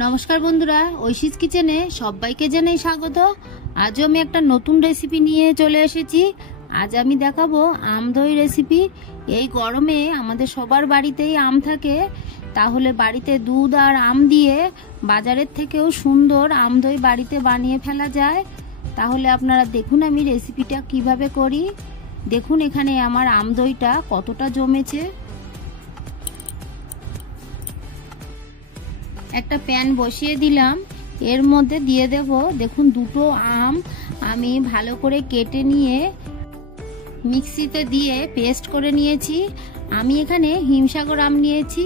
নমস্কার বন্ধুরা, ঐশীস কিচেনে সবাইকে জানাই স্বাগত। আজও আমি একটা নতুন রেসিপি নিয়ে চলে এসেছি। আজ আমি দেখাবো আম দই রেসিপি। এই গরমে আমাদের সবার বাড়িতেই আম থাকে, তাহলে বাড়িতে দুধ আর আম দিয়ে বাজারের থেকেও সুন্দর আম দই বাড়িতে বানিয়ে ফেলা যায়। তাহলে আপনারা দেখুন আমি রেসিপিটা কিভাবে করি। দেখুন এখানে আমার আম দইটা কতটা জমেছে। একটা প্যান বসিয়ে দিলাম, এর মধ্যে দিয়ে দেব দেখুন দুটো আম আমি ভালো করে কেটে নিয়ে মিক্সিতে দিয়ে পেস্ট করে নিয়েছি। আমি এখানে হিমসাগর আম নিয়েছি,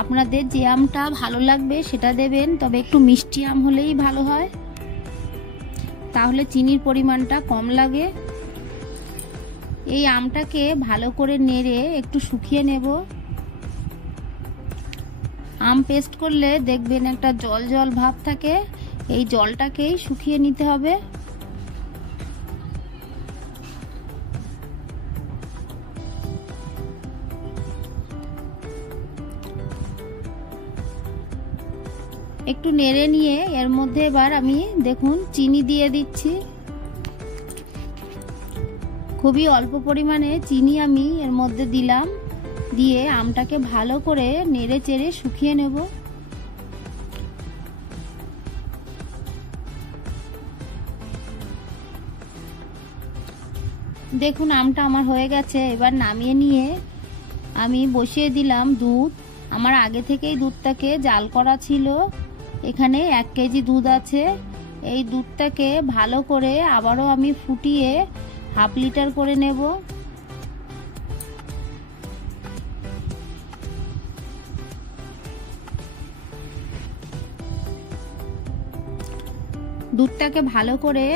আপনাদের যে আমটা ভালো লাগবে সেটা দেবেন, তবে একটু মিষ্টি আম হলেই ভালো হয়, তাহলে চিনির পরিমাণটা কম লাগে। এই আমটাকে ভালো করে নেড়ে একটু শুকিয়ে নেব। আম পেস্ট করলে দেখবেন একটা জল জল ভাব থাকে, এই জলটাকেই শুকিয়ে নিতে হবে। একটু নেড়ে নিয়ে এর মধ্যে এবার আমি দেখুন চিনি দিয়ে দিচ্ছি। খুবই অল্প পরিমাণে চিনি আমি এর মধ্যে দিলাম, দিয়ে আমটাকে ভালো করে নেড়ে চেড়ে শুকিয়ে নেব। দেখুন আমটা আমার হয়ে গেছে। এবার নামিয়ে নিয়ে আমি বসিয়ে দিলাম দুধ। আমার আগে থেকেই দুধটাকে জাল করা ছিল। এখানে 1 কেজি দুধ আছে। এই দুধটাকে ভালো করে আবারও আমি ফুটিয়ে হাফ লিটার করে নেব। দুধটাকে ভালো করে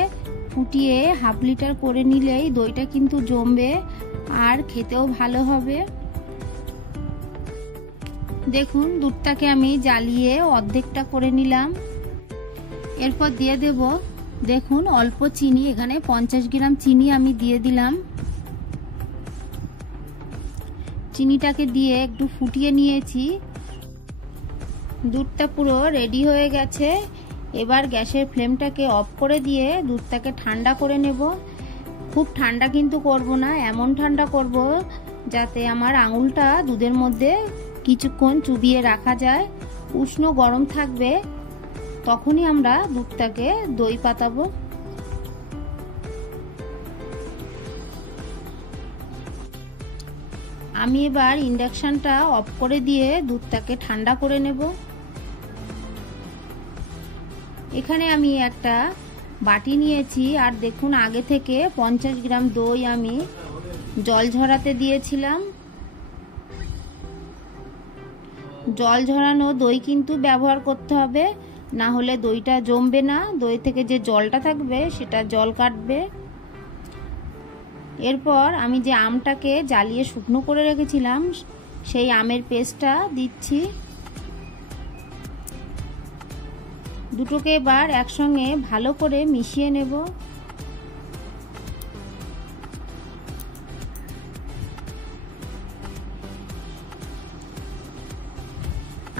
ফুটিয়ে হাফ লিটার করে নিলেই দইটা কিন্তু জমবে আর খেতেও ভালো হবে। দেখুন দুধটাকে আমি জ্বালিয়ে অর্ধেকটা করে নিলাম। এরপর দিয়ে দেব দেখুন অল্প চিনি, এখানে 50 গ্রাম চিনি আমি দিয়ে দিলাম। চিনিটাকে দিয়ে একটু ফুটিয়ে নিয়েছি। দুধটা পুরো রেডি হয়ে গেছে। এবার গ্যাসের ফ্লেমটাকে অফ করে দিয়ে দুধটাকে ঠান্ডা করে নেব। খুব ঠান্ডা কিন্তু করব না, এমন ঠান্ডা করব যাতে আমার আঙুলটা দুধের মধ্যে কিছুক্ষণ চুবিয়ে রাখা যায়। উষ্ণ গরম থাকবে, তখনই আমরা দুধটাকে দই পাতাবো। আমি এবার ইন্ডাকশনটা অফ করে দিয়ে দুধটাকে ঠান্ডা করে নেব। এখানে আমি একটা বাটি নিয়েছি, আর দেখুন আগে থেকে 50 গ্রাম দই আমি জল ঝরাতে দিয়েছিলাম। জল ঝরানো দই কিন্তু ব্যবহার করতে হবে, না হলে দইটা জমবে না। দই থেকে যে জলটা থাকবে সেটা জল কাটবে। এরপর আমি যে আমটাকে জ্বালিয়ে শুকনো করে রেখেছিলাম সেই আমের পেস্টটা দিচ্ছি। দুটোকে এবার একসঙ্গে ভালো করে মিশিয়ে নেব।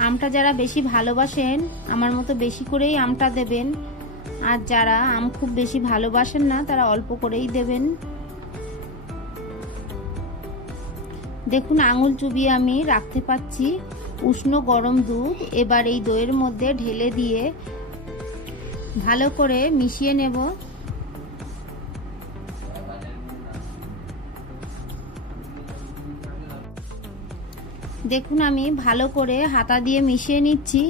আমটা যারা বেশি ভালোবাসেন আমার মতো বেশি করেই আমটা দেবেন, আর যারা আম খুব বেশি ভালোবাসেন না তারা অল্প করেই দেবেন। দেখুন আঙুল চুবিয়ে আমি রাখতে পাচ্ছি উষ্ণ গরম দুধ। এবার এই দইয়ের মধ্যে ঢেলে দিয়ে ভালো করে মিশিয়ে নেব। দেখুন আমি ভালো করে হাতা দিয়ে মিশিয়ে নিচ্ছি।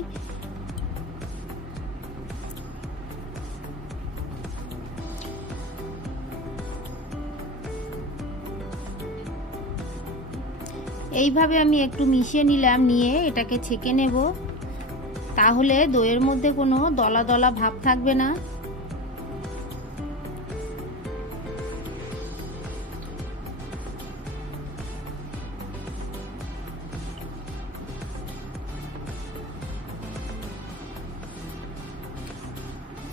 এইভাবে আমি একটু মিশিয়ে নিলাম, নিয়ে এটাকে ছেঁকে নেব, তাহলে দইয়ের মধ্যে কোনো দলা দলা ভাব থাকবে না।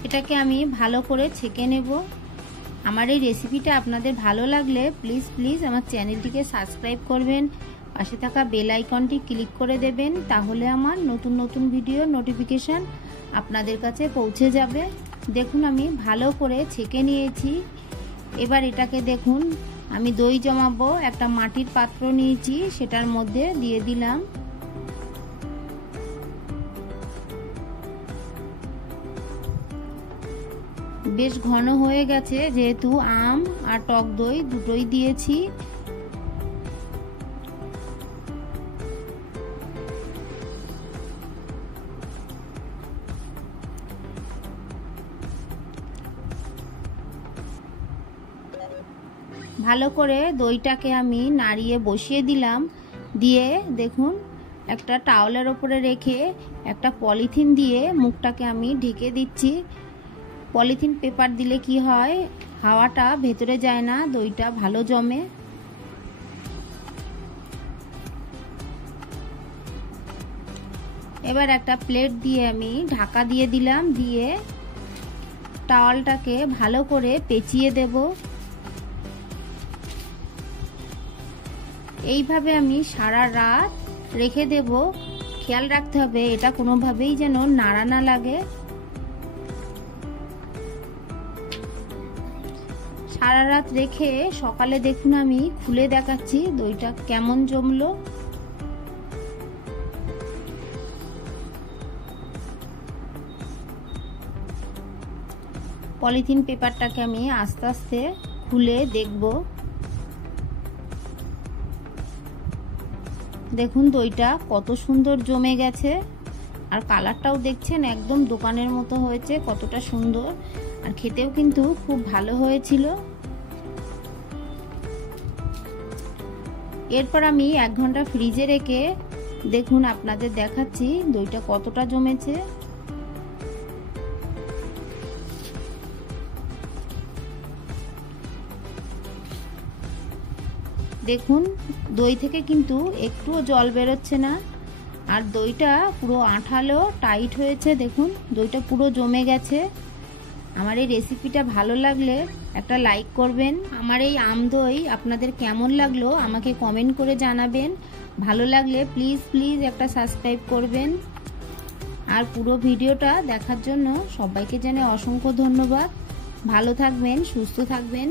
এটাকে আমি ভালো করে ছেঁকে নেব। আমার এই রেসিপিটা আপনাদের ভালো লাগলে প্লিজ আমার চ্যানেলটিকে সাবস্ক্রাইব করবেন, পাশে থাকা বেল আইকনটি ক্লিক করে দেবেন, তাহলে আমার নতুন নতুন ভিডিওর নোটিফিকেশান আপনাদের কাছে পৌঁছে যাবে। দেখুন আমি ভালো করে ছেঁকে নিয়েছি। এবার এটাকে দেখুন আমি দই জমাবো, একটা মাটির পাত্র নিয়েছি, সেটার মধ্যে দিয়ে দিলাম। বেশ ঘন হয়ে গেছে, যেহেতু আম আর টক দই দুটোই দিয়েছি। ভালো করে দইটাকে আমি নাড়িয়ে বসিয়ে দিলাম। দিয়ে দেখুন একটা টাওয়ালের ওপরে রেখে একটা পলিথিন দিয়ে মুখটাকে আমি ঢেকে দিচ্ছি। পলিথিন পেপার দিলে কি হয়, হাওয়াটা ভেতরে যায় না, দইটা ভালো জমে। এবার একটা প্লেট দিয়ে আমি ঢাকা দিয়ে দিলাম, দিয়ে টাওয়ালটাকে ভালো করে পেঁচিয়ে দেব। এইভাবে আমি সারা রাত রেখে দেব। খেয়াল রাখতে হবে এটা কোনোভাবেই যেন নাড়া না লাগে। সারা রাত রেখে সকালে দেখুন আমি খুলে দেখাচ্ছি দইটা কেমন জমলো। পলিথিন পেপারটাকে আমি আস্তে আস্তে খুলে দেখব। দেখুন দইটা কত সুন্দর জমে গেছে, আর কালারটাও দেখছেন একদম দোকানের মতো হয়েছে, কতটা সুন্দর, আর খেতেও কিন্তু খুব ভালো হয়েছিল। এরপর আমি 1 ঘন্টা ফ্রিজে রেখে দেখুন আপনাদের দেখাচ্ছি দইটা কতটা জমেছে। দেখুন দই থেকে কিন্তু একটুও জল বেরোচ্ছে না, আর দইটা পুরো আঠালো টাইট হয়েছে। দেখুন দইটা পুরো জমে গেছে। আমার এই রেসিপিটা ভালো লাগলে একটা লাইক করবেন। আমার এই আম দই আপনাদের কেমন লাগলো আমাকে কমেন্ট করে জানাবেন। ভালো লাগলে প্লিজ প্লিজ একটা সাবস্ক্রাইব করবেন। আর পুরো ভিডিওটা দেখার জন্য সবাইকে জানাই অসংখ্য ধন্যবাদ। ভালো থাকবেন, সুস্থ থাকবেন।